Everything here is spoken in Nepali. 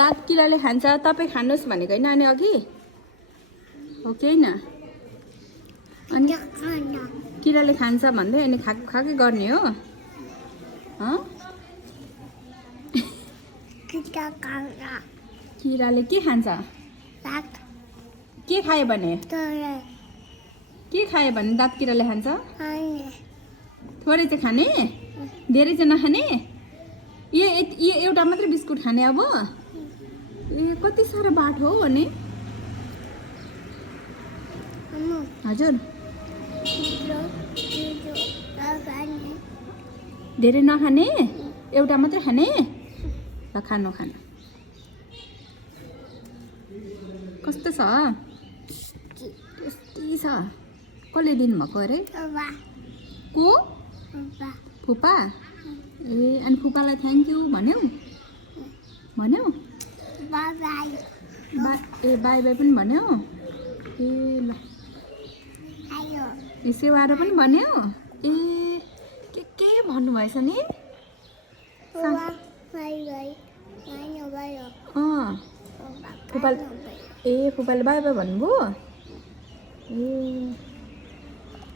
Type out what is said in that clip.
दाँत किराले खान्छ तपाईँ खानुहोस् भनेको होइन अनि अघि हो कि होइन अनि किराले खान्छ भन्दै अनि खाएको खाएकै गर्ने हो किराले के खान्छ के खायो भने दाँत किराले खान्छ थोरै चाहिँ खाने धेरै चाहिँ नखाने यो एउटा मात्रै बिस्कुट खाने अब ए कति साह्रो बाटो हो अनि हजुर धेरै नखाने एउटा मात्रै खाने ल खानु कस्तो छ टेस्टी छ कसले दिनुभएको अरे को फुपा ए अनि फुपालाई थ्याङ्क यू भन्यौ ए बाई बाई पनि भन्यो ए ल सेवारो पनि भन्यो ए के भन्नुभएछ नि फुपाले बाई बाई भन्नुभयो ए